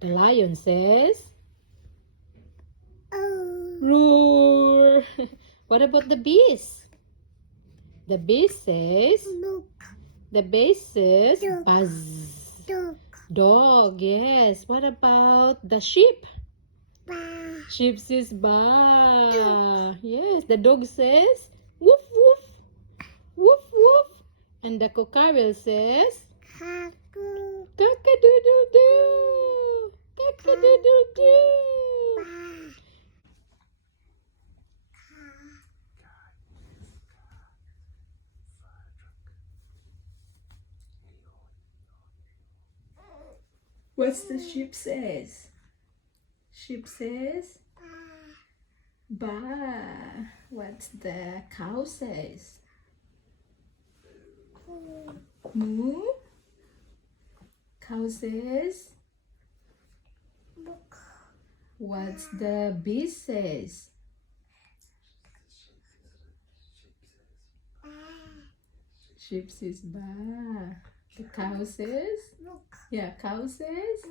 The lion says, roar. What about the bees? The bee says, the bee says, buzz. Dog, yes. What about the sheep? Sheep says, ba. Yes, the dog says, woof, woof. Woof, woof. And the cockerel says, cock-a-doodle-doo. Cock-a-doodle-doo. What's the sheep says? Sheep says, ba. What's the cow says? Moo. Cow says, what's the bee says? Sheep says ba. The cow says, yeah, cow says